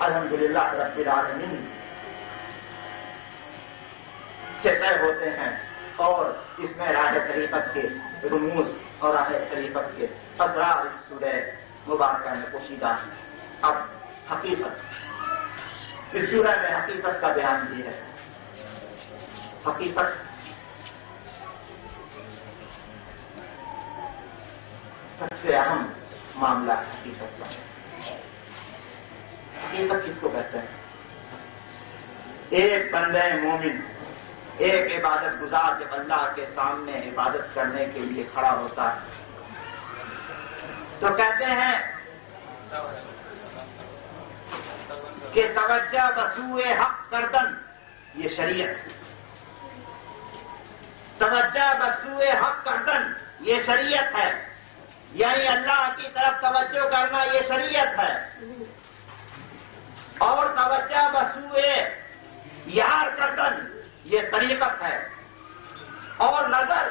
الحمدللہ رب العالمین سے طے ہوتے ہیں، اور اس میں راہ طریقت کے رموز اور راہ طریقت کے اسرار اس سورہ مبارکہ میں پوشیدہ ہیں۔ اب حقیقت، اس سورہ میں حقیقت کا بیان بھی ہے۔ حقیقت سب سے اہم معاملہ حقیقت کا ہے۔ حقیقت کس کو کہتے ہیں؟ ایک بندہ مومن، ایک عبادت گزار جب اللہ کے سامنے عبادت کرنے کے لیے کھڑا ہوتا ہے تو کہتے ہیں کہ توجہ بسوئے حق کردن، یہ شریعت۔ توجہ بسوئے حق کردن، یہ شریعت ہے، یعنی اللہ کی طرف توجہ کرنا یہ شریعت ہے۔ اور توجہ بسوئے یار کردن، یہ طریقت ہے، اور نظر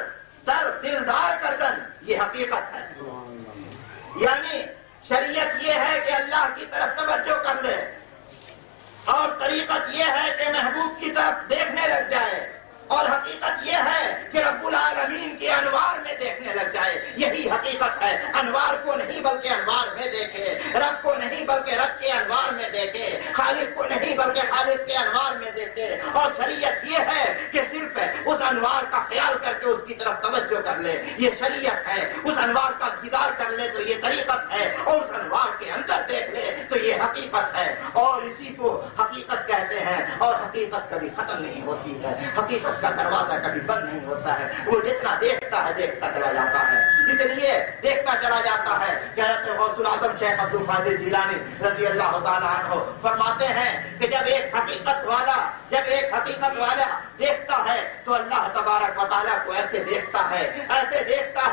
در دلدار کردن، یہ حقیقت ہے۔ یعنی شریعت یہ ہے کہ اللہ کی طرف توجہ کر لے، اور طریقت یہ ہے کہ محبوب کی طرف دیکھنے لگ جائے، اور حقیقت یہ ہے کہ رب العالمین کے انوار میں دیکھنے لگ جائے۔ یہی حقیقت ہے، انوار کو نہیں بلکہ انوار میں دیکھے، رب کو نہیں بلکہ رب کے انوار میں دیکھے، خالق کو نہیں بلکہ خالق کے انوار میں دیکھے۔ اور شریعت یہ ہے کہ صرف اس انوار کا خیال کر کے اس کی طرف توجہ کر لے، یہ شریعت ہے۔ اس انوار کا دیدار کر لے تو یہ طریقت ہے، اور اس انوار کے اندر دیکھ لے تو یہ حقیقت ہے، اور اسی کو حقیقت کہتے ہیں۔ اور حقیقت کبھی ختم نہیں ہوتی ہے، حقیقت کا دروازہ کبھی بند نہیں ہوتا ہے، وہ جتنا دیکھتا ہے دیکھتا چلا جاتا ہے، اس لیے دیکھتا چلا جاتا ہے۔ حضرت غوث الاعظم شیخ عبد القادر جیلانی رضی اللہ تعالیٰ عنہ فرماتے ہیں کہ جب ایک حقیقت والا دیکھتا ہے تو اللہ تبارک و تعالیٰ کو ایسے دیکھتا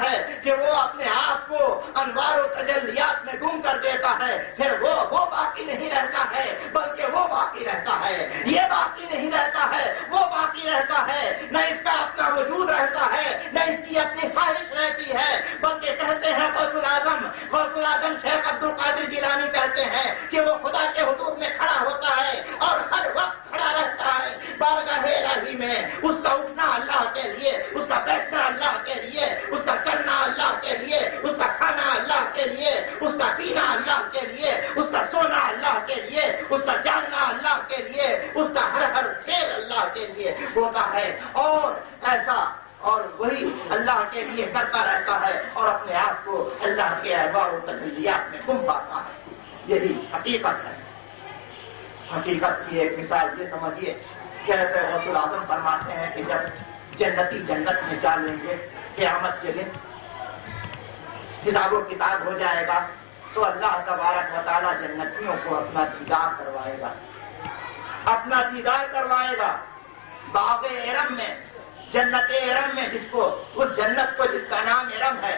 ہے کہ وہ اپنے آپ کو انوار و تجلیات میں گم کر دیتا ہے۔ پھر وہ باقی نہیں رہتا ہے بلکہ وہ باقی رہتا ہے، یہ باقی نہیں رہتا ہے وہ باقی رہتا ہے۔ نہ اس کا اپنا وجود رہتا ہے، نہ اس کی اپنی خواہش رہتی ہے، بلکہ کہتے ہیں غوث الاعظم شیخ عبد القادر جیلانی کہتے ہیں کہ وہ خدا کے حضور میں کھڑا ہوتا ہے اور ہر وقت کھڑا رہتا ہے بارگاہ الہی میں۔ اس کا اٹھنا اللہ کے لیے، اس کا بیٹھنا اللہ کے لیے، اس کا کرنا اللہ کے لیے، اس کا کھانا اللہ کے لیے، اس کا پینا اللہ کے لیے، اس کا سونا اللہ کے لیے، اس کا جاننا اللہ کے لیے، اس کا ہر کھیل اللہ کے لیے ہوتا ہے، اور ایسا اور وہی اللہ کے لیے کرتا رہتا ہے اور اپنے آپ کو اللہ کے انوار و تجلیات میں گم پاتا ہے۔ یہی حقیقت ہے۔ حقیقت کی ایک مثال یہ سمجھیے کہ غوث الاعظم فرماتے ہیں کہ جب جنتی جنت میں جا لیں گے قیامت کے دن حساب و کتاب ہو جائے گا تو اللہ تبارک و تعالیٰ جنتیوں کو اپنا دیدار کروائے گا باغ ارم میں، جنت ارم میں، اس جنت کو جس کا نام ارم ہے،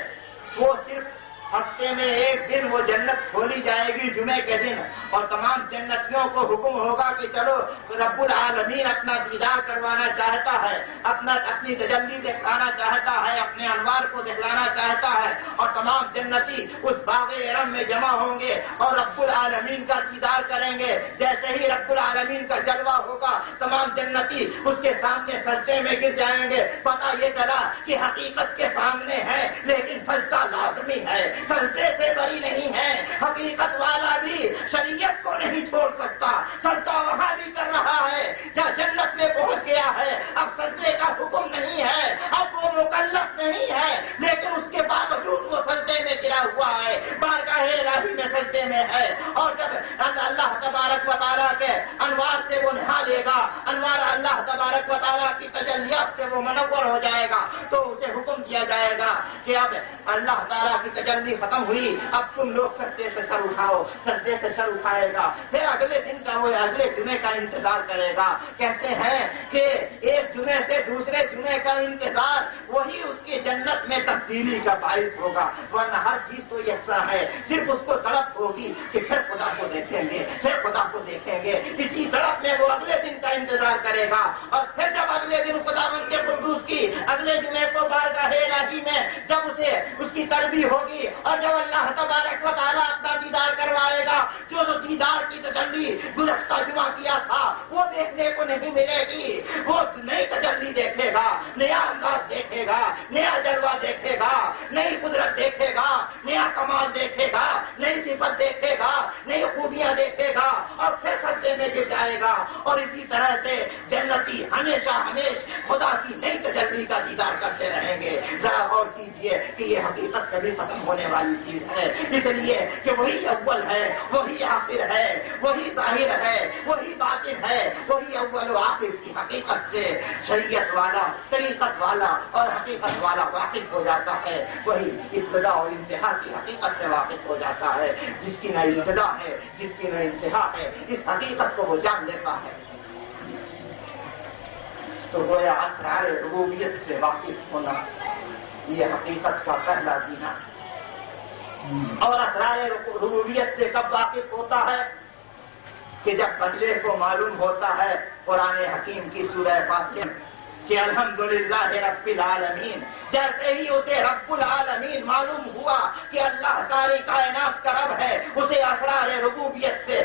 وہ صرف ہفتے میں ایک دن وہ جنت کھولی جائے گی جمعے کے دن، اور تمام جنتیوں کو حکم ہوگا کہ چلو رب العالمین اپنا دیدار کروانا چاہتا ہے، اپنی تجلی دکھانا چاہتا ہے، اپنے انوار کو دکھلانا چاہتا ہے، اور تمام جنتی اس باغ ارم میں جمع ہوں گے اور رب العالمین کا دیدار کریں گے۔ جیسے ہی رب العالمین کا جلوہ ہوگا تمام جنتی اس کے سامنے سجدے میں گر جائیں گے۔ پتہ یہ چلا کہ حقیقت کے سامنے ہے لیکن سجدہ لازمی ہے، سجدے سے بری نہیں ہے۔ حقیقت والا بھی شریعت کو نہیں چھوڑ سکتا، سجدہ وہاں بھی کر رہا ہے جہاں جنت میں پہنچ گیا ہے، اب سجدے کا حکم نہیں ہے، اب وہ مکلف نہیں ہے، لیکن اس کے باوجود وہ سجدے میں گرا ہوا ہے، بارگاہ الہی میں سجدے میں ہے۔ اور جب اللہ تبارک و تعالیٰ کے انوار سے وہ نہا لے گا، انوار اللہ تبارک و تعالیٰ کی تجلیات سے وہ منور ہو جائے گا، تو اسے حکم دیا جائے گا کہ اب اللہ تعالیٰ کی تجلی ختم ہوئی، اب تم لوگ سجدے سے سر اٹھاؤ۔ سجدے سے سر اٹھائے گا، پھر اگلے دن کا وہ اگلے جمعے کا انتظار کرے گا۔ کہتے ہیں کہ ایک جمعے سے دوسرے جمعے کا انتظار وہی اس کی جنت میں تبدیلی کا باعث ہوگا، ورنہ ہر چیز تو یکساں ہے، صرف اس کو تڑپ ہوگی کہ پھر خدا کو دیکھیں گے، پھر خدا کو دیکھیں گے۔ اسی تڑپ میں وہ اگلے دن کا انتظار کرے گا، اور پھر جب اگلے دن خداوند کے قدوس کی اگلے جمعے کو بارگاہ الہی میں جب اسے اس کی طلبی ہوگی، اور جب اللہ تبارک و تعالیٰ اپنا دیدار کروائے گا، جو دیدار کی تجلی تجلی گزشتہ جمعہ کیا تھا وہ دیکھنے کو نہیں ملے گی. وہ نئی تجلی دیکھے گا, نیا انداز دیکھے گا, نیا جلوہ دیکھے گا, نئی قدرت دیکھے گا, نیا کمال دیکھے گا, نئی صفت دیکھے گا, نئی خوبیاں دیکھے گا اور پھر سجدے میں گر جائے گا. اور اسی طرح سے جنتی ہمیشہ خدا کی نئی تجلی کا دیدار کرتے رہیں گے. ذرا غور کیجئے کہ یہ حقیقت کبھی ختم ہونے والی چیز ہے, اس لیے کہ وہی اول ہے, وہی آخر ہے, وہی ظاہر ہے, وہی باطن ہے, وہی اول و آخر کی حقیقت سے شریعت والا, طریقت والا اور حقیقت والا واقف ہو جاتا ہے. وہی ابتدا اور انتہا کی حقیقت سے واقف ہو جاتا ہے. جس کی نہ ابتدا ہے, جس کی نہ انتہا ہے, اس حقیقت کو وہ جان لیتا ہے. تو گویا اسرار ربوبیت سے واقف ہونا یہ حقیقت کا پہلا زینہ. اور اسرار ربوبیت سے کب واقف ہوتا ہے؟ کہ جب بندے کو معلوم ہوتا ہے قرآن حکیم کی سورہ فاتحہ کہ الحمدللہ رب العالمین. جیسے ہی اسے رب العالمین معلوم ہوا کہ اللہ ساری کائنات کا رب ہے, اسے اسرار ربوبیت سے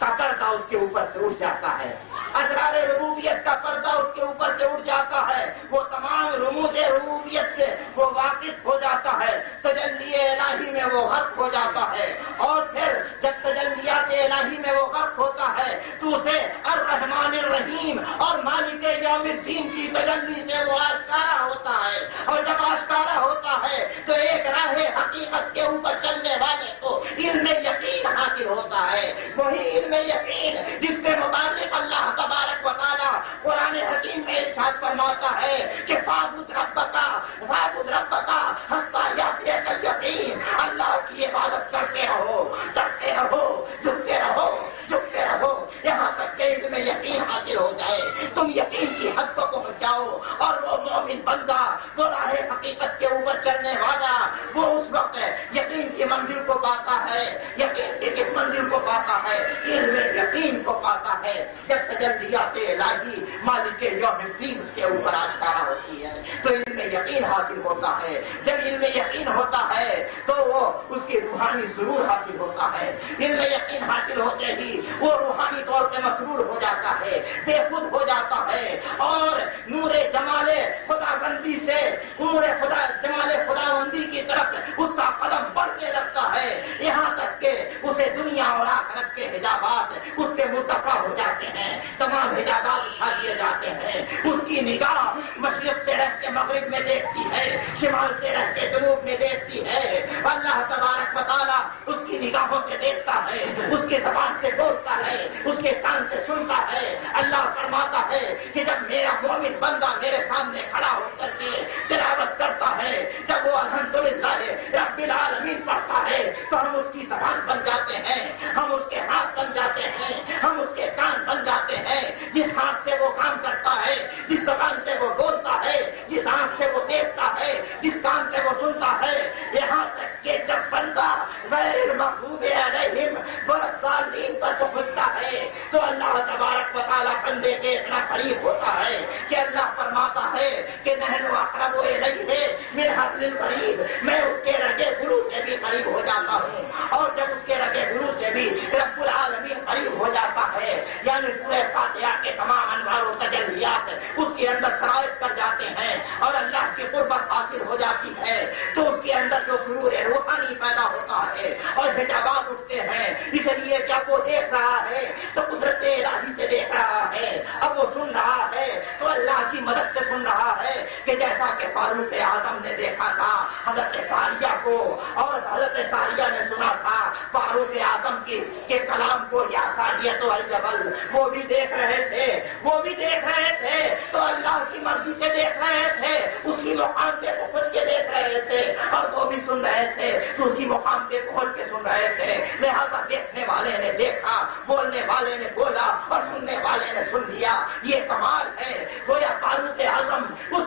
کا پردہ اس کے اوپر سے اٹھ جاتا ہے. اسرار ربوبیت کا پردہ اس کے اوپر سے اٹھ جاتا ہے. وہ تمام رموز ربوبیت سے وہ واقف ہو جاتا ہے. تجلی الہی میں وہ غرق ہو جاتا ہے. اور پھر جب تجلیات الہی میں وہ غرق ہوتا ہے تو اسے الرحمن الرحیم اور مالک یوم الدین کی تجلی سے وہ آشکارا ہوتا ہے. اور جب آشکارا ہوتا ہے تو ایک راہ حقیقت کے اوپر چلنے والے کو علم یقین حاصل ہوتا ہے. وہی علم یقین جس کے متعلق اللہ تبارک و تعالی قرآن حکیم میں ارشاد فرماتا ہے کہ فاعبد ربک حتی یاتیک الیقین. اللہ کی عبادت کرتے رہو, کرتے رہو, جھکتے رہو, جھکتے رہو, یہاں تک کہ علم یقین حاصل ہو جائے. تم یقین کی حد کو پہنچ جاؤ اور وہ مومن بندہ, وہ راہ حقیقت کے اوپر چلنے والا, وہ اس وقت یقین کی منزل کو پاتا ہے. یقین کی کس منزل کو پاتا ہے؟ علم یقین کو پاتا ہے. جب تجلیات الہی مالک یوم الدین اس کے اوپر آشکارا ہوتی ہے تو علم یقین حاصل ہوتا ہے. جب علم یقین ہوتا ہے تو وہ اس کی روحانی سرور حاصل ہوتا ہے. علم یقین حاصل ہوتے ہی وہ روحانی طور پہ مسرور ہو جاتا ہے, بے خود ہو جاتا ہے اور نور جمال خدا بندی سے نور خدا جمال خدا بندی کی طرف اس کا قدم بڑھنے لگتا ہے. یہاں تک کہ اسے دنیا اور آخرت کے حجابات اس سے مرتفع ہو جاتے ہیں, تمام حجابات اٹھا دیے جاتے ہیں. اس کی نگاہ مشرق سے رہ کے مغرب میں دیکھتی ہے, شمال سے رہ کے جنوب میں دیکھتی ہے. اللہ تبارک و تعالیٰ اس کی نگاہوں سے دیکھتا ہے, اس کے زبان سے بولتا ہے, اس کے کان سے سنتا ہے. اللہ فرماتا ہے کہ جب میرا مومن بندہ میرے سامنے کھڑا ہو کر کے تلاوت کرتا ہے, جب وہ الحمدللہ رب العالمین پڑھتا ہے تو ہم اس کی زبان بن جاتے ہیں, ہم اس کے ہاتھ بن جاتے ہیں, ہم اس کے کان بن جاتے ہیں. جس ہاتھ سے وہ کام کرتا ہے, جس زبان سے وہ بولتا ہے, جس آنکھ سے وہ دیکھتا ہے, جس کان سے وہ سنتا ہے. یہاں تک کہ جب بندہ غیر المغضوب علیہم والضالین پر پہنچتا ہے تو اللہ تبارک و تعالیٰ بندے کے اتنا قریب ہوتا ہے کہ اللہ فرماتا ہے کہ نحن اقرب الیہ من حبل الورید. میں اس کے رگے گرو سے بھی قریب ہو جاتا ہوں. اور جب اس کے رگے گرو سے بھی رب العالمین قریب ہو جاتا ہے, یعنی سورہ فاتحہ کے تمام انوار و تجلیات اس کے اندر سرایت کر جاتے ہیں اور اللہ کی قربت حاصل ہو جاتی ہے, تو اس کے اندر جو سرور روحانی پیدا ہوتا ہے اور حجابات اٹھتے ہیں. اس لیے جب وہ دیکھ رہا ہے تو قدرت الہی سے دیکھ رہا ہے, اب وہ سن رہا ہے تو اللہ کی مدد سے سن رہا ہے. کہ جیسا کہ فاروق اعظم نے دیکھا تھا حضرت ساریہ کو, اور حضرت ساریہ نے سنا تھا فاروق اعظم کے کلام کو, یا ساریہ تو الجبل, وہ بھی دیکھ رہے تھے, وہ بھی دیکھ رہے تھے تو اللہ کی مرضی سے دیکھ رہے تھے, اسی مقام پہ پہنچ کے دیکھ رہے تھے, اور وہ بھی سن رہے تھے تو اسی مقام پہ پہنچ کے سن رہے تھے. لہذا دیکھنے والے نے دیکھا, بولنے والے نے بولا اور سننے والے نے سن لیا. یہ کمال ہے. گویا فاروق اعظم اس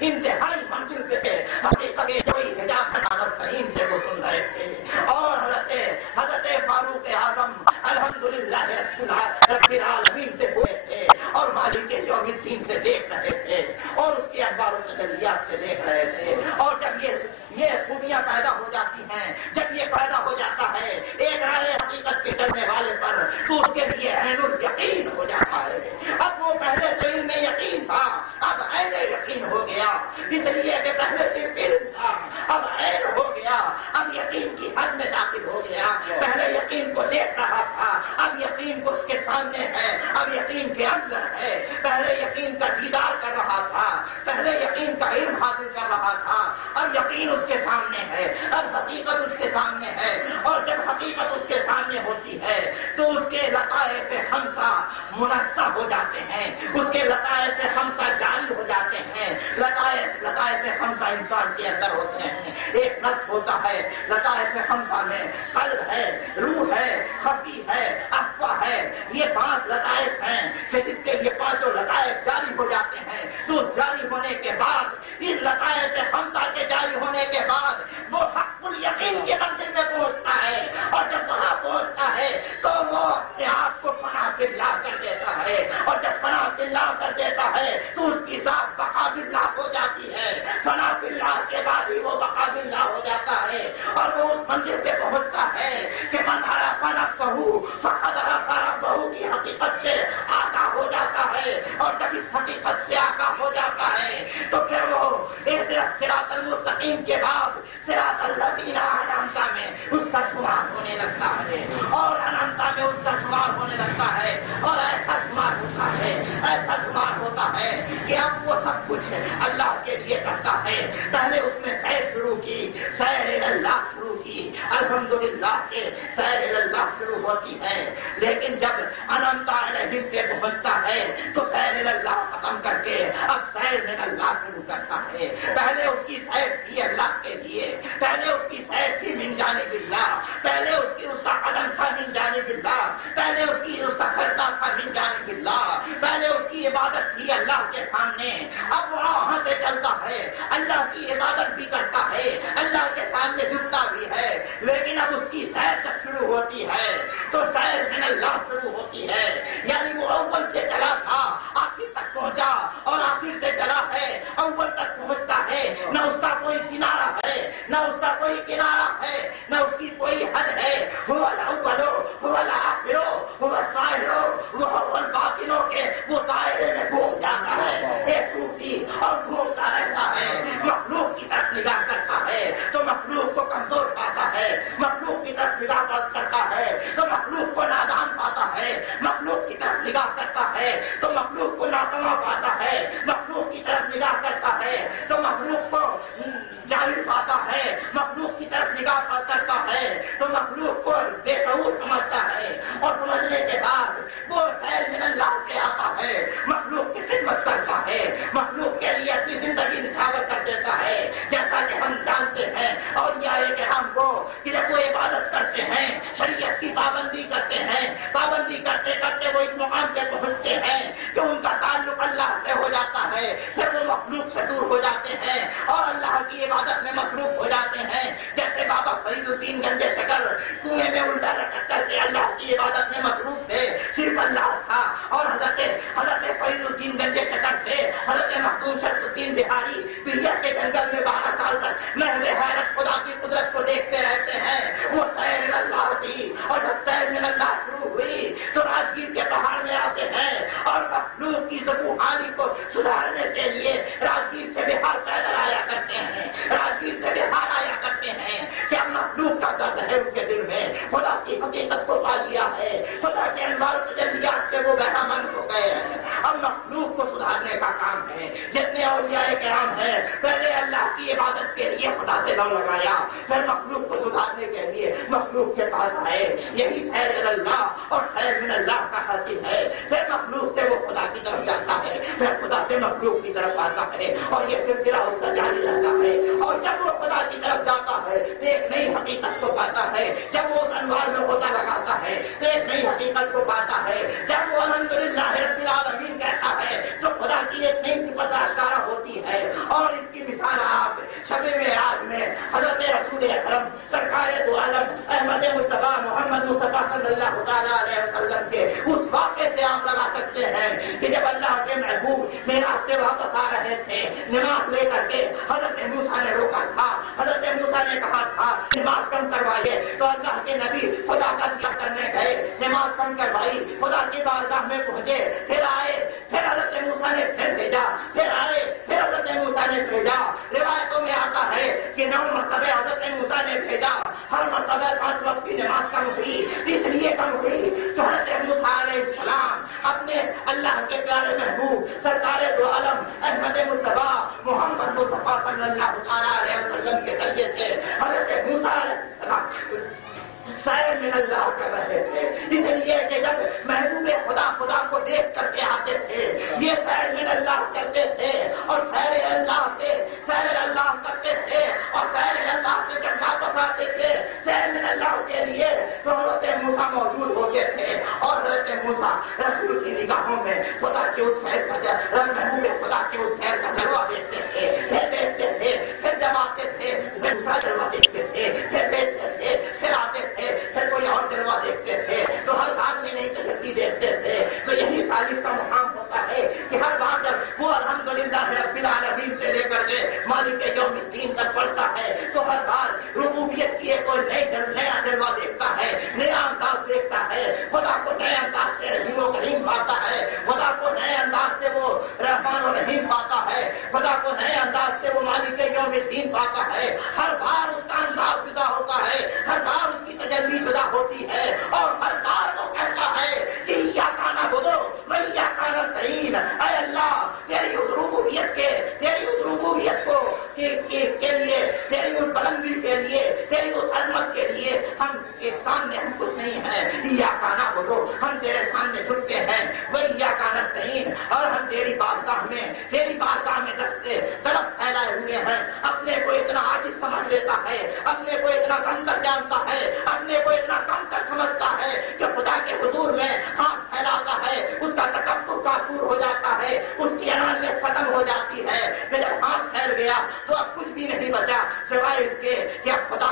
انتہائی منزل پہ تھے, حقیقت کوئی حجاب حضرت کریم سے وہ سن رہے تھے. اور حضرت فاروق اعظم الحمدللہ رب العالمین سے ہوئے تھے اور مالک یوم الدین سے دیکھ رہے تھے اور اس کے انوار و تجلیات سے دیکھ رہے تھے. اور جب یہ خوبیاں پیدا ہو جاتی ہیں, جب یہ پیدا ہو جاتا ہے ایک راہ حقیقت کے چلنے والے پر تو اس کے لیے عین الیقین ہو جاتا ہے. اب وہ پہلے تو علم یقین تھا، اب عین یقین ہو گیا. اس لیے کہ پہلے صرف علم تھا، اب عین ہو گیا، اب یقین کی حد میں داخل ہو گیا. پہلے یقین کو دیکھ رہا تھا، اب یقین کو اس کے سامنے ہے، اب یقین کے اندر ہے. پہلے یقین کا دیدار کر رہا تھا، پہلے یقین کا علم حاصل کر رہا تھا، اب یقین اس کے سامنے ہے، اب حقیقت اس کے سامنے ہے. اور جب حقیقت اس کے سامنے ہوتی ہے تو اس کے لطائف خمسہ منزہ ہو جاتے ہیں، اس کے لطائف خمسہ جاری ہو جاتے ہیں. لطائف خمسہ انسان کے اندر ہوتے ہیں. ایک نفس ہوتا ہے، لطائف خمسہ میں قلب ہے، روح ہے، خفی ہے، افواہ ہے. یہ 5 لطائف ہیں کہ جس کے یہ 5 لطائف جاری ہو جاتے ہیں. تو جاری ہونے کے بعد ان لطائف خمسہ کے جاری ہونے کے بعد وہ حق الیقین کی منزل میں پہنچتا ہے. اور جب وہاں پہنچتا ہے تو وہ اپنے آپ کو فنا باللہ کر دیتا ہے. اور جب فنا باللہ کر دیتا ہے تو اس کی ذات بقا باللہ ہو جاتی ہے. فنا باللہ کے بعد ہی وہ بقا باللہ ہو جاتا ہے. اور وہ اس منزل پہ پہنچتا ہے کہ من عرف نفسہ فقد عرف ربہ کی حقیقت سے آگاہ ہو جاتا ہے. اور جب اس حقیقت سے آگاہ ہو جاتا ہے تو پھر وہ صراط المستقیم کے بعد صراط الذین انعمت میں اس کا شمار ہونے لگتا ہے، اور انعمت میں اس کا شمار ہونے لگتا ہے. اور ایسا شمار ہوتا ہے، ایسا شمار ہوتا ہے کہ اب وہ سب کچھ اللہ کے لیے کرتا ہے. پہلے اس نے سیر شروع کی، سیر اللہ شروع کی، الحمدللہ کے سیر اللہ شروع ہوتی ہے. لیکن جب انعمت علیہ سے پہنچتا ہے تو سیر اللہ ختم کر کے اب سیر من اللہ شروع کرتا ہے. پہلے اس کی سیر تھی اللہ کے لیے، پہلے اس کی سیر تھی من جانب اللہ، پہلے اس کا قدم تھا من جانب اللہ، پہلے اس کا خرچہ تھا من جانب اللہ، پہلے اس کی عبادت تھی اللہ کے سامنے. اب وہ وہاں سے چلتا ہے، اللہ کی عبادت بھی کرتا ہے، اللہ کے سامنے جھکتا بھی ہے. لیکن اب اس کی سیر تک شروع ہوتی ہے تو سیر من اللہ شروع ہوتی ہے. یعنی وہ اول سے چلا تھا، آخر تک پہنچا، اور آخر سے چلا ہے، اول تک پہنچتا ہے. نہ اس کا کوئی کنارہ ہے، نہ اس کا کوئی کنارہ ہے، نہ اس کی کوئی حد ہے. هو الاول هو الاخر هو الظاہر وهو الباطن کے وہ دائرے میں گھوم جاتا ہے، ایک صوفی اور گھومتا رہتا ہے. مخلوق کی طرف نگاہ کرتا ہے تو مخلوق کو کمزور پاتا ہے، مخلوق کی طرف نگاہ کرتا ہے تو مخلوق کو نادان پاتا ہے، مخلوق کی طرف نگاہ کرتا ہے تو مخلوق کو ناتواں پاتا ہے، مخلوق کی طرف نگاہ کرتا ہے تو مخلوق کو جاہل پاتا ہے، مخلوق کی طرف نگاہ کرتا ہے تو مخلوق کو بے شعور سمجھتا ہے. اور سمجھنے کے بعد وہ سیر من اللہ سے آتا ہے، مخلوق کی خدمت کرتا ہے، مخلوق کے لیے اپنی زندگی نچھاور کر دیتا ہے. جیسا کہ ہم جانتے ہیں اور یہ کہ ہم کو کہ جب وہ عبادت کرتے ہیں، شریعت کی پابندی کرتے ہیں، پابندی کرتے کرتے وہ اس مقام پہ پہنچتے ہیں کہ ان کا تعلق اللہ سے ہو جاتا ہے. پھر وہ مخلوق سے دور ہو جاتے ہیں اور اللہ کی عبادت میں مصروف ہو جاتے ہیں. جیسے بابا فرید الدین گنجے شکر کنویں میں الٹا لٹک کر کے اللہ کی عبادت میں مصروف تھے، صرف اللہ تھا. اور حضرت فرید الدین گنجے شکر تھے، حضرت مخدوم شرف الدین بہاری پریا کے جنگل میں 12 سال تک محو حیرت خدا کی قدرت کو دیکھتے رہتے ہیں. وہ سیر اللہ تھی، اور جب سیر من اللہ شروع ہوئی تو راجگیر کے پہاڑ میں آتے ہیں اور مخلوق کی ذبوحانی کو سدھارنے کے لیے راجگیر سے بہار پیدل آیا کرتے ہیں، راجگیر سے بہار آیا کرتے ہیں کہ اب مخلوق کا درد ہے ان کے دل میں، خدا کی حقیقت کو پا لیا ہے، خدا کے انوار تجلیات سے وہ بہرامند ہو گئے ہیں. اب مخلوق کو سدھارنے کا کام ہے. جتنے اولیاء کرام ہیں پہلے اللہ کی عبادت کے لیے خدا سے دم لگایا، پھر مخلوق کو سدھارنے کے لیے مخلوق کے پاس آئے. یہی سیر اللہ اور سیر من اللہ کا حاصل ہے. پھر مخلوق سے وہ خدا کی طرف جاتا ہے، پھر خدا سے مخلوق کی طرف آتا ہے، اور یہ سلسلہ اس کا جاری رہتا ہے. اور جب وہ خدا کی طرف جاتا ہے ایک نئی حقیقت کو پاتا ہے. جب وہ اس انوار میں ہوتا لگاتا ہے تو ایک نئی حقیقت کو پاتا ہے. جب وہ الحمدللہ رب العالمین کہتا ہے تو خدا کی ایک نئی صفت آشکارا ہوتی ہے. اور اس کی مثال آپ شب معراج میں حضرت رسول اکرم سرکار دو عالم احمد مصطفیٰ محمد مصطفیٰ صلی اللہ تعالیٰ علیہ وسلم کے اس واقعے سے آپ لگا سکتے ہیں کہ جب اللہ کے محبوب معراج سے واپس آ رہے تھے نماز لے کر کے، حضرت موسیٰ نے روکا تھا. حضرت موسیٰ نے کہا تھا نماز کم کروائیے، تو اللہ کے نبی خدا کا کیا کرنے گئے، نماز کم کروائی، خدا کی بارگاہ میں پہنچے، پھر آئے، پھر حضرت موسیٰ نے پھر بھیجا، پھر آئے، پھر حضرت موسیٰ نے بھیجا۔ روایتوں میں آتا ہے کہ 9 مرتبہ حضرت موسیٰ نے بھیجا، ہر مرتبہ 5 وقت کی نماز کم ہوئی، اس لیے کم ہوئی تو حضرت موسیٰ علیہ السلام اپنے اللہ کے پیارے محبوب سرکار دو عالم احمد مصطفیٰ محمد مصطفیٰ صلی اللہ تعالیٰ علیہ وسلم کے ذریعے سے حضرت موسیٰ علیہ السلام سیر من اللہ کر رہے تھے، اس لیے کہ جب محبوب خدا کو دیکھ کر کے آتے تھے یہ سیر من اللہ کرتے تھے، اور سیر اللہ کرتے تھے، اور سیر اللہ سے جب واپس آتے تھے سیر من اللہ کے لیے تو حضرت موسیٰ موجود ہوتے تھے، اور حضرت موسیٰ رسول کی نگاہوں میں خدا کے اس سیر کا محبوب خدا کے اس سیر کا جلوہ دیکھتے تھے، پھر دیکھتے تھے، پھر جب آتے تھے پھر دوسرا جلوہ دیکھتے تھے، پھر دیکھتے تھے، پھر آتے تھے، پھر کوئی اور جلوہ دیکھتے تھے، تو ہر بار میں نہیں تجربی دیکھتے تھے۔ تو یہی تعریف کا مقام ہوتا ہے کہ ہر بار جب وہ الحمدللہ رب العالمین سے لے کر کے مالک یوم الدین تک پڑھتا ہے تو ہر بار ربوبیت کی ایک کوئی نیا جلوہ دیکھتا ہے، نیا انداز دیکھتا ہے، خدا کو نئے انداز سے رحیم و کریم پاتا ہے، خدا کو نئے انداز سے وہ رحمان و رحیم پاتا ہے، خدا کو نئے انداز سے وہ مالک یوم الدین پاتا ہے۔ ہر بار اس کا انداز جدا ہوتا ہے، ہر بار اس کی تجلی جدا ہوتی ہے، اور ہر بار وہ کہتا ہے کہ یا کانا بولو میں یا کانا صحیح، اے اللہ تیری اس ربوبیت کو کے لیے، تیری اس بلندی کے لیے، تیری اس عظمت کے لیے ہم کے سامنے ہم کچھ نہیں ہیں، یا کانا بولو ہم تیرے سامنے جھکتے ہیں، وہی یا کانا صحیح، اور ہم تیری بارگاہ میں دستے طرف پھیلائے ہوئے ہیں۔ اپنے کو اتنا عاجز سمجھ لیتا ہے، اپنے کو اتنا کمتر جانتا ہے، اپنے کو اتنا کمتر سمجھتا ہے کہ خدا کے حضور میں ہاتھ پھیلاتا ہے، اس کا تکبر کافور ہو جاتا ہے، اس کی انانیت ختم ہو جاتی ہے کہ جب ہاتھ پھیل گیا تو اب کچھ بھی نہیں بچا سوائے اس کے کہ اب خدا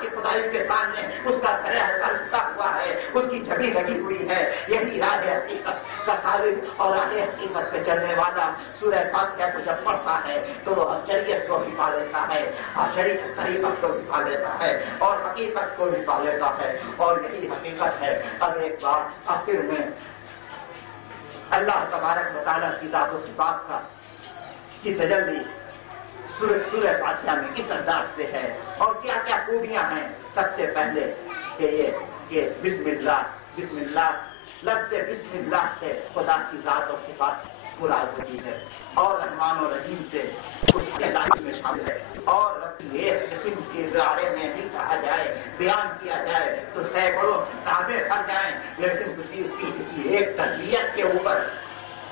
کی خدائی کے سامنے اس کا سر جھکا ہوا ہے، اس کی جبھی لگی ہوئی ہے۔ یہی راہ حقیقت کا طالب اور راہ حقیقت پہ چلنے والا سورہ فاتحہ کو جب پڑھتا ہے تو وہ شریعت کو بھی پا لیتا ہے، شریعت طریقت کو بھی پا لیتا ہے، اور حقیقت کو بھی پا لیتا ہے، اور یہی حقیقت ہے۔ اب ایک بار آخر میں اللہ تبارک و تعالیٰ کی ذات و صفات کی تجلی سورہ فاتحہ میں کس انداز سے ہے اور کیا کیا خوبیاں ہیں۔ سب سے پہلے کہ بسم اللہ لفظ بسم اللہ سے خدا کی ذات اور صفات مراد ہوتی ہے، اور رحمان و رحیم سے اس کے لائن میں شامل ہے، اور ایک قسم کے بارے میں بھی کہا جائے، بیان کیا جائے تو سینکڑوں کتابیں پڑھ جائیں، لیکن کسی ایک تربیت کے اوپر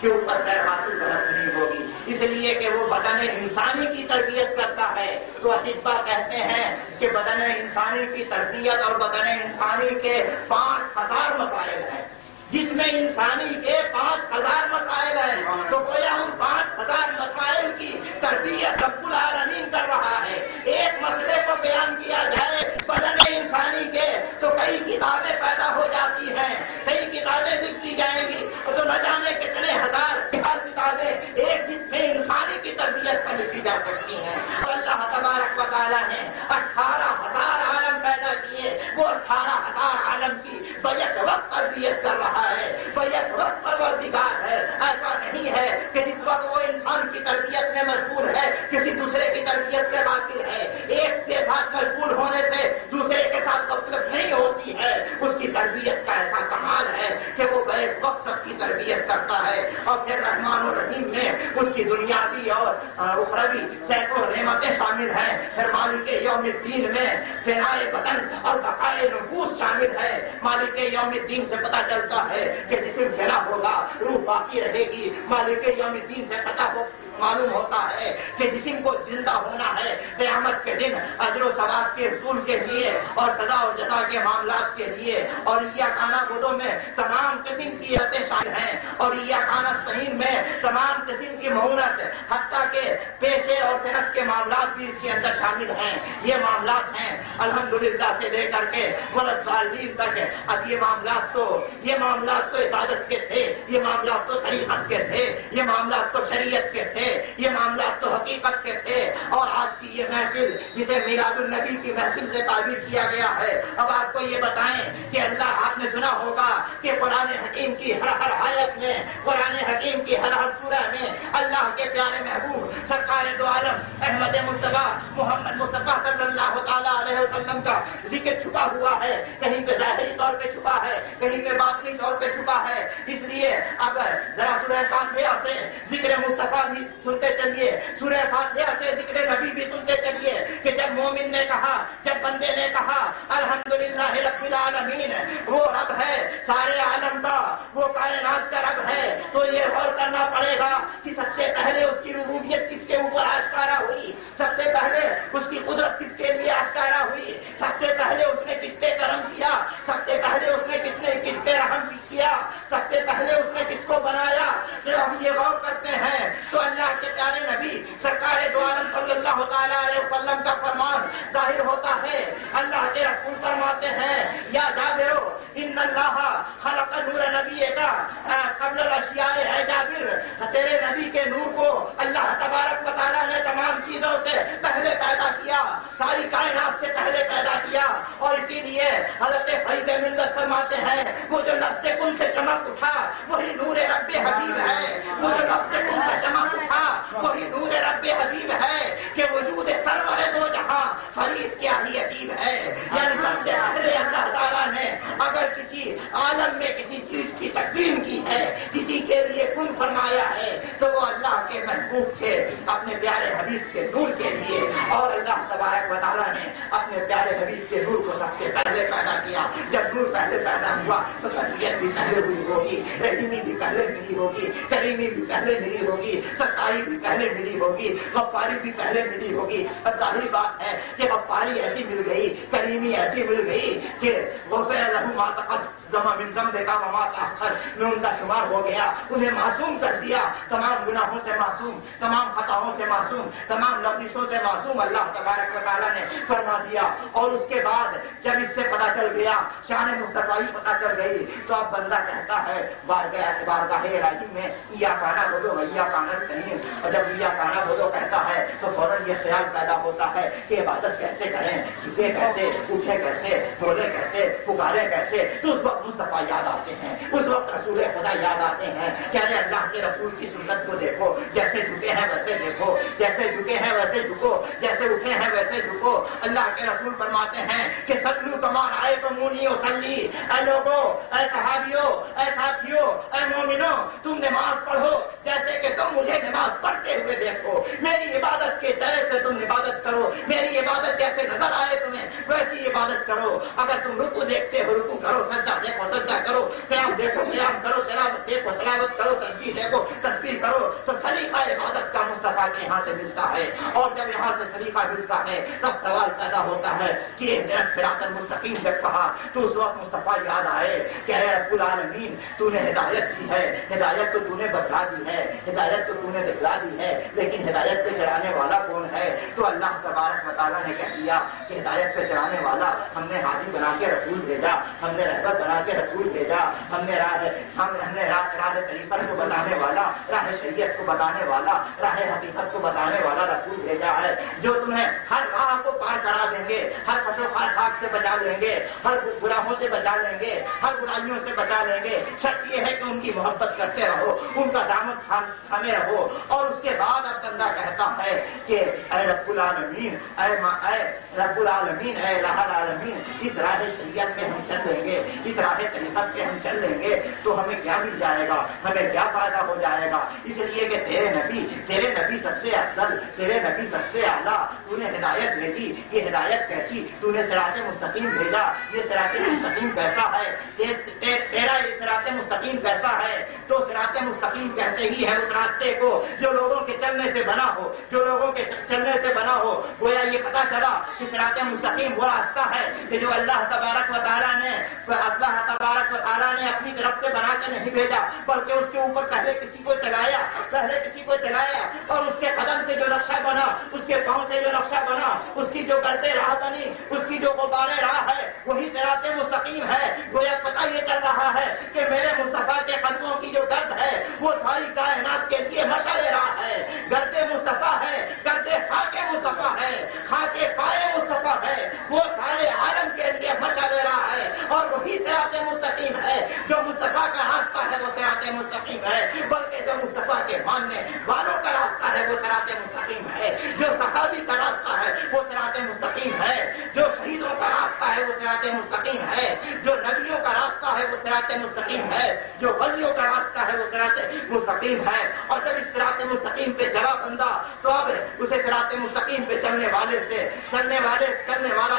خیر حاصل غلط نہیں ہوگی، اس لیے کہ وہ بدن انسانی کی تربیت کرتا ہے۔ تو اطباء کہتے ہیں کہ بدن انسانی کی تربیت اور بدن انسانی کے 5000 مسائل ہیں، جس میں انسانی کے 5000 مسائل ہیں، تو گویا ان 5000 مسائل کی تربیت رب العالمین کر رہا ہے۔ ایک مسئلے کو بیان کیا جائے بدن انسانی کے تو کئی کتابیں پیدا ہو جاتی ہیں، کئی کتابیں لکھی جائیں گی تو نہ جانے کتنے ہزار کتابیں ایک جس میں انسانی کی تربیت پر لکھی جا سکتی ہیں۔ اللہ تبارک و تعالیٰ نے 18,000 عالم پیدا کیے، وہ 18,000 عالم کی بیک وقت تربیت کر رہا ہے، بیک وقت پروردگار ہے۔ ایسا نہیں ہے کہ جس وقت وہ انسان کی تربیت میں مشغول ہے کسی دوسرے کی تربیت سے غافل ہے، ایک کے ساتھ مشغول ہونے سے دوسرے کے ساتھ غفلت نہیں ہوتی ہے۔ اس کی تربیت کا ایسا کمال ہے کہ وہ بیک وقت سب کی تربیت کرتا ہے، اور پھر رحمان الرحیم میں اس کی دنیاوی اور اخروی سینکڑوں نعمتیں شامل ہیں۔ پھر مالک یوم الدین میں فنائے بدن اور بقائے نفوس شامل ہے۔ مالک یوم الدین سے پتہ چلتا ہے کہ جسم فنا ہوگا روح باقی رہے گی۔ مالک یوم الدین سے معلوم ہوتا ہے کہ جسم کو زندہ ہونا ہے قیامت کے دن اجر و ثواب کے حصول کے لیے اور سزا و جزا کے معاملات کے لیے، اور یا کانا گودوں میں تمام قسم کی عادتیں شامل ہیں، اور یا کانا صحیح میں تمام قسم کی معاونت حتیٰ کہ پیشے اور صحت کے معاملات بھی اس کے اندر شامل ہیں۔ یہ معاملات ہیں الحمدللہ سے لے کر کے ولد والدین تک۔ اب یہ معاملات تو عبادت کے تھے، یہ معاملات تو طریقت کے تھے، یہ معاملات تو شریعت کے تھے، یہ معاملات تو حقیقت کے تھے، اور آج کی یہ محفل محفل جسے میلاد النبی کی محفل سے تعبیر کیا گیا ہے. اب آپ کو یہ بتائیں کہ اللہ آپ نے سنا ہوگا کہ قرآن حکیم کی ہر آیت میں, قرآن حکیم کی ہر سورہ میں اللہ کے پیارے محبوب سرکار دو عالم احمد مصطفیٰ محمد مصطفیٰ صلی اللہ تعالیٰ علیہ وسلم کا ذکر چھپا ہوا ہے. کہیں پہ ظاہری طور پہ چھپا ہے, کہیں پہ باطنی طور پہ چھپا ہے. اس لیے اب ذرا سورہ فاتحہ سے ذکر مصطفیٰ بھی سنتے چلیے, سورہ فاتحہ سے ذکر نبی بھی سنتے چلیے کہ جب مومن نے کہا, جب بندے نے کہا الحمدللہ رب العالمین, وہ رب ہے سارے عالم کا, وہ کائنات کا رب ہے, تو یہ غور کرنا پڑے گا کہ سب سے پہلے اس کی ربوبیت کس کے اوپر آشکارا ہوئی, سب سے پہلے اس کی قدرت کس کے لیے آشکارا ہوئی, سب سے پہلے اس نے کس پہ کرم کیا, سب سے پہلے اس نے کس پہ رحم کیا, سب سے پہلے اس نے کس کو بنایا. جب ہم یہ غور کرتے ہیں تو اللہ کے پیارے نبی سرکار دو عالم صلی اللہ تعالیٰ علیہ وسلم کا فرمان ظاہر ہوتا ہے. اللہ کے رسول فرماتے ہیں یا جابر ان اللہ خلق نور نبی کا قبل الاشیاء, ہے جابر تیرے نبی کے نور کو اللہ تبارک و تعالیٰ نے تمام چیزوں سے پہلے پیدا کیا, ساری کائنات سے پہلے پیدا کیا. اور اسی لیے حضرت فرید ملت فرماتے ہیں وہ جو لفظ کن سے چمک اٹھا وہی نور رب حبیب ہے, وہ جو لفظ کن سے چمک اٹھا وہی نور رب حبیب ہے کہ وجود سرور دو جہاں فرید کیا ہی عجیب ہے. یعنی سب سے پہلے اللہ تعالیٰ نے اگر کسی عالم میں کسی چیز کی تقدیم کی ہے, کسی کے لیے کن فرمایا ہے, تو وہ اللہ کے محبوب سے اپنے پیارے حبیب کے نور کے لیے. اور اللہ تبارک و تعالیٰ نے اپنے پیارے حبیب کے نور کو سب سے پہلے پیدا کیا. جب نور پہلے پیدا ہوا تو تربیت بھی پہلے ہوئی ہوگی, رحیمی بھی پہلے ملی ہوگی, کریمی بھی پہلے ملی ہوگی, ستائی بھی پہلے ملی ہوگی, غفاری بھی پہلے ملی ہوگی. اب ظاہری بات ہے کہ غفاری ایسی مل گئی, کریمی ایسی مل گئی کہ غفر لہ ما تقدم من ذنبہ وما تأخر میں ان کا شمار ہو گیا, انہیں معصوم کر دیا, تمام گناہوں سے معصوم, تمام خطاؤں سے معصوم, تمام لفظوں سے معصوم اللہ تبارک و تعالیٰ نے فرما دیا. اور اس کے بعد جب اس سے پتہ چل گیا, شان مصطفیٰ پتہ چل گئی, تو اب بندہ کہتا ہے بارگاہ الہی میں یا کانا بولو یا کانا کریم. اور جب یا کانا بولو کہتا ہے تو فوراً یہ خیال پیدا ہوتا ہے کہ عبادت کیسے کریں, جھکے کیسے, اٹھے کیسے, بولے کیسے, پکارے کیسے. تو اس وقت مصطفیٰ یاد آتے ہیں, اس وقت رسول خدا یاد آتے ہیں کہ ارے اللہ کے رسول کی سنت کو دیکھو, جیسے جھکے ہیں ویسے دیکھو, جیسے جھکے ہیں ویسے جھکو, جیسے اٹھے ہیں ویسے جھکو. اللہ کے رسول فرماتے ہیں کہ سلو کمان آئے تو مونی وسلی, اے لوگوں, اے صحابیوں, اے ساتھیوں, اے مومنوں, تم نماز پڑھو جیسے کہ تم مجھے نماز پڑھتے ہوئے دیکھو. میری عبادت کے طرح سے تم عبادت کرو, میری عبادت جیسے نظر آئے تمہیں ویسی عبادت کرو. اگر تم رکو دیکھتے ہو رکو کرو, سجدہ دیکھو سجدہ کرو, قیام دیکھو قیام کرو, تلاوت دیکھو تلاوت کرو, تسبیح دیکھو تسبیح کرو. تو سلیقہ عبادت کا مصطفیٰ کے یہاں سے ملتا ہے. اور جب یہاں سے سلیقہ ملتا ہے تب سوال پیدا ہوتا ہے کہ اہدنا الصراط المستقیم جب کہا تو اس وقت مصطفیٰ یاد آئے کہ اے رب العالمین تو نے ہدایت دی ہے, ہدایت تو نے بتلا دی ہے, ہدایت تو نے دکھلا دی ہے, لیکن ہدایت سے چلانے والا کون ہے؟ تو اللہ تبارک و تعالیٰ نے کہہ دیا کہ ہدایت سے چلانے والا ہم نے ہادی بنا کے رسول بھیجا, ہم نے رہبر بنا کے رسول بھیجا, ہم نے راہ طریقت کو بتانے والا, راہ شریعت کو بتانے والا, راہ حقیقت کو بتانے والا رسول بھیجا ہے, جو تمہیں ہر راہ کو پار کرا دیں گے, ہر پسو خاک سے بچا لیں گے, ہر گناہوں سے بچا لیں گے, ہر برائیوں سے بچا لیں گے. شرط یہ ہے کہ ان کی محبت کرتے رہو, ان کا دامن تھامے رہو. اور اس کے بعد اب بندہ کہتا ہے کہ اے رب العالمین, اے رب العالمین, اے الہ العالمین, اس راہ شریعت پہ ہم چل لیں گے, اس راہ طریقت پہ ہم چل لیں گے تو ہمیں کیا مل جائے گا, ہمیں کیا فائدہ ہو جائے گا. اس لیے کہ تیرے نبی سب سے افضل, تیرے نبی سب سے اعلیٰ, تو نے ہدایت بھیجی. یہ ہدایت کیسی, تو نے صراط مستقیم بھیجا. یہ صراط مستقیم کیسا ہے, تیرا یہ صراط مستقیم کیسا ہے؟ تو صراط مستقیم کہتے ہی ہے اس راستے کو جو لوگوں کے چلنے سے بنا ہو, جو لوگوں کے چلنے سے بنا ہو. گویا یہ پتا چلا کہ صراط مستقیم وہ راستہ ہے کہ جو اللہ تبارک و تعالیٰ نے اپنی طرف سے بنا کے نہیں بھیجا, بلکہ اس کے اوپر پہلے کسی کو چلایا, اور اس کے قدم سے جو نقشہ بنا, اس کے پاؤں سے جو نقشہ بنا, اس کی جو گردِ راہ بنی, اس کی جو غبارِ راہ ہے, وہی صراط مستقیم ہے. گویا پتہ یہ چل رہا ہے کہ میرے مصطفیٰ کے قدموں کی جو گرد ہے وہ ساری کائنات کے لیے مشعل راہ ہے. گردِ مصطفیٰ ہے, گردِ خاک مصطفیٰ ہے, خاک والوں کا راستہ ہے وہ صراط مستقیم ہے، جو صحابی کا راستہ ہے وہ صراط مستقیم ہے، جو شہیدوں کا راستہ ہے وہ صراط مستقیم ہے، جو نبیوں کا راستہ ہے وہ صراط مستقیم ہے، جو ولیوں کا راستہ ہے وہ صراط مستقیم ہے۔ اور جب اس صراط مستقیم پہ چلا بندہ تو اب اسے صراط مستقیم پہ چلنے والا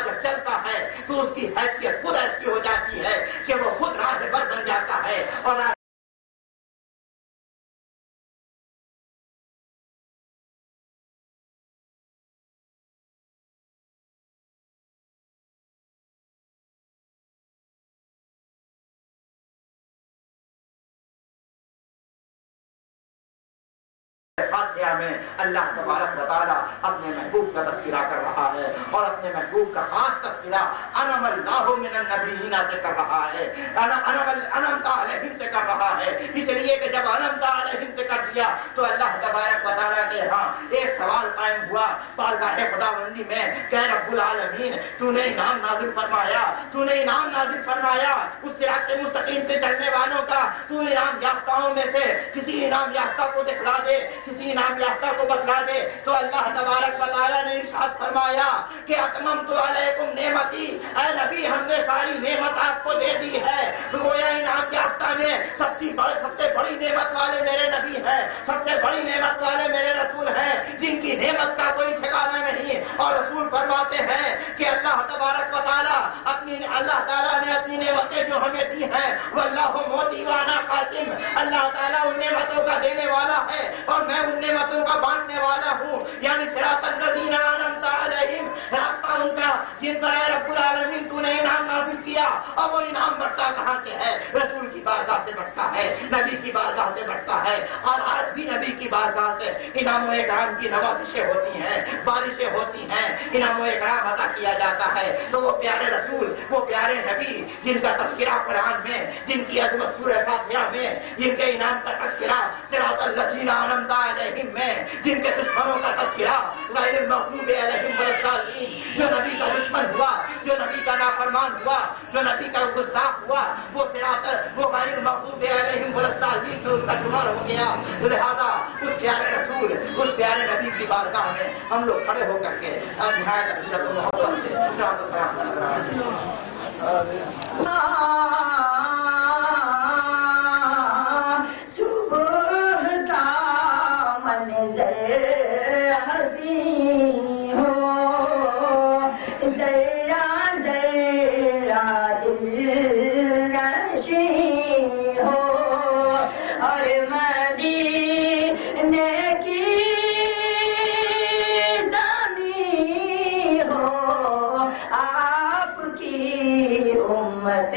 جب چلتا ہے تو اس کی حیثیت خود ایسی ہو جاتی ہے کہ وہ خود راہبر بن جاتا ہے، اور فاتحہ میں اللہ تبارک و تعالیٰ اپنے محبوب کا تذکرہ کر رہا ہے، اور اپنے محبوب کا خاص تذکرہ انعم اللہ من النبیین سے کر رہا ہے، انعمت علیہم سے کر رہا ہے، اس لیے کہ جب انعمت علیہم سے کر دیا تو اللہ تبارک و تعالیٰ کے ہاں ایک سوال قائم ہوا بارگاہ خداوندی میں کہ رب العالمین تو نے انعام نازل فرمایا، تو نے انعام نازل فرمایا اس صراط مستقیم پہ چلنے والوں کا، تو انعام یافتاؤں میں سے کسی انعام یافتہ کو دکھلا دے، کسی انعام یافتہ کو بتلا دے۔ تو اللہ تبارک و تعالیٰ نے ارشاد فرمایا کہ اتممت علیکم نعمتی، اے نبی ہم نے ساری نعمت آپ کو دے دی ہے۔ گویا انعام یافتہ میں سب سے بڑی نعمت والے میرے نبی ہیں، سب سے بڑی نعمت والے میرے رسول ہیں، جن کی نعمت کا کوئی ٹھکانہ نہیں۔ اور رسول فرماتے ہیں کہ اللہ تبارک و تعالیٰ نے اپنی نعمتیں جو ہمیں دی ہیں واللہ موتی وانا قاسم، اللہ تعالیٰ ان نعمتوں کا دینے والا ہے اور میں ان نعمتوں کا بانٹنے والا ہوں، یعنی صراط الذین انعمت علیہم، راستہ ان کا جن پر اے رب العالمین تو نے انعام نازل کیا۔ اور وہ انعام بڑھتا کہاں سے ہے؟ رسول کی بارگاہ سے بڑھتا ہے، نبی کی بارگاہ سے بڑھتا ہے، اور آج بھی نبی کی بارگاہ سے انعام و اکرام کی نوازشیں ہوتی ہیں، بارشیں ہوتی ہیں، انعام و اکرام عطا کیا جاتا ہے۔ تو وہ پیارے رسول، وہ پیارے نبی جن کا تذکرہ قرآن میں، جن کی عظمت سورہ فاتحہ میں، جن کے انعام کا تذکرہ صراط الذین انعمت علیہم میں، جن کے دشمنوں کا تذکرہ غیر المغضوب علیہم ولا، جو نبی کا دشمن ہوا، جو نبی کا نافرمان ہوا، جو نبی کا گستاخ ہوا، وہ غیر المغضوب علیہم ولا الضالین جو اس کا شمار ہو گیا۔ لہذا اس پیارے رسول، اس پیارے نبی کی بارگاہ میں ہم لوگ کھڑے ہو کر کے نہایت عشرت و محبت سے شاد و سلام کر رہے ہیں۔ آپ کی امت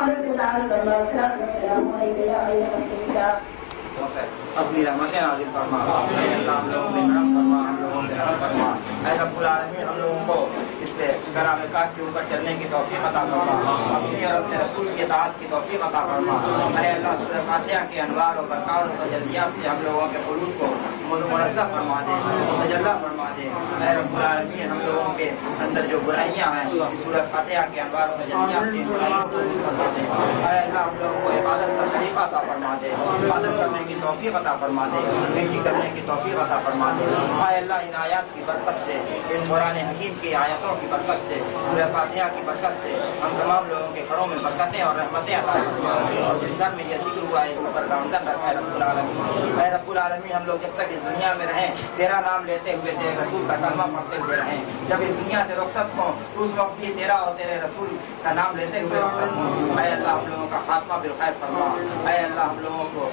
عليك لعنة الله والسلام عليك يا أيها النبي. اپنی رحمتیں نازل فرما، اے اللہ ہم لوگوں پہ رحم فرما، ہم لوگوں پہ رحم فرما، اے رب العالمین ہم لوگوں کو اس سے کرام کاج کے اوپر چلنے کی توفیق عطا فرما، اپنی اور اپنے رسول کی اطاعت کی توفیق عطا فرما، اے اللہ سورہ فاتحہ کے انوار و برکات و تجلیات سے ہم لوگوں کے قلوب کو منزہ فرما دے، متجلی فرما دے، اے رب العالمین ہم لوگوں کے اندر جو برائیاں ہیں سورہ فاتحہ کے انوار و تجلیات کی برائیوں کو دور فرما دے، اے اللہ ہم لوگوں کو عبادت کا طریقہ عطا فرما دے، عبادت کرنے کی توفیق عطا فرما دے، نیکی کرنے کی توفیق عطا فرما دے، اے اللہ ان آیات کی برکت سے، ان قرآن حکیم کی آیتوں کی برکت سے، سورہ فاتحہ کی برکت سے ہم تمام لوگوں کے گھروں میں برکتیں اور رحمتیں عطا فرما دے، اور جس گھر میں یہ ذکر ہوا ہے اس پر رمضان رکھا ہے رب العالمین، اے رب العالمین ہم لوگ جب تک اس دنیا میں رہیں تیرا نام لیتے ہوئے تیرے رسول کا کلمہ پڑھتے ہوئے رہیں، جب اس دنیا سے رخصت ہوں تو اس وقت بھی تیرا اور تیرے رسول کا نام لیتے ہوئے رخصت ہوں، اے اللہ ہم لوگوں کا خاتمہ بالخیر فرما، اے اللہ ہم لوگوں کو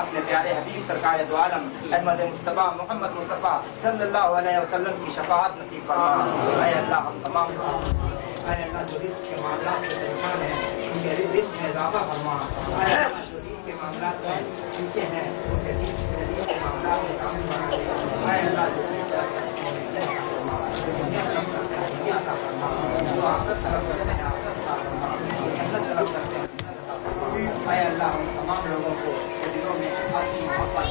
اپنے پیارے حبیب سرکار دو عالم احمد مصطفیٰ محمد مصطفیٰ صلی اللہ علیہ وسلم کی شفاعت نصیب فرما، اے اللہ ہم تمام اے اللہ جو رزق کے معاملات میں پریشان ہیں ان کے رزق میں اضافہ فرما، اے اللہ جو دین کے معاملات میں پیچھے ہیں ان کے دین کے معاملات میں کام بنا دے، اے اللہ جو دنیا طرف کرتے ہیں دنیا کا فرما، جو آخرت طرف کرتے ہیں آخرت کا فرما، جو جنت طرف کرتے ہیں اے اللہ ہم تمام لوگوں کو دلوں میں اپنی محبت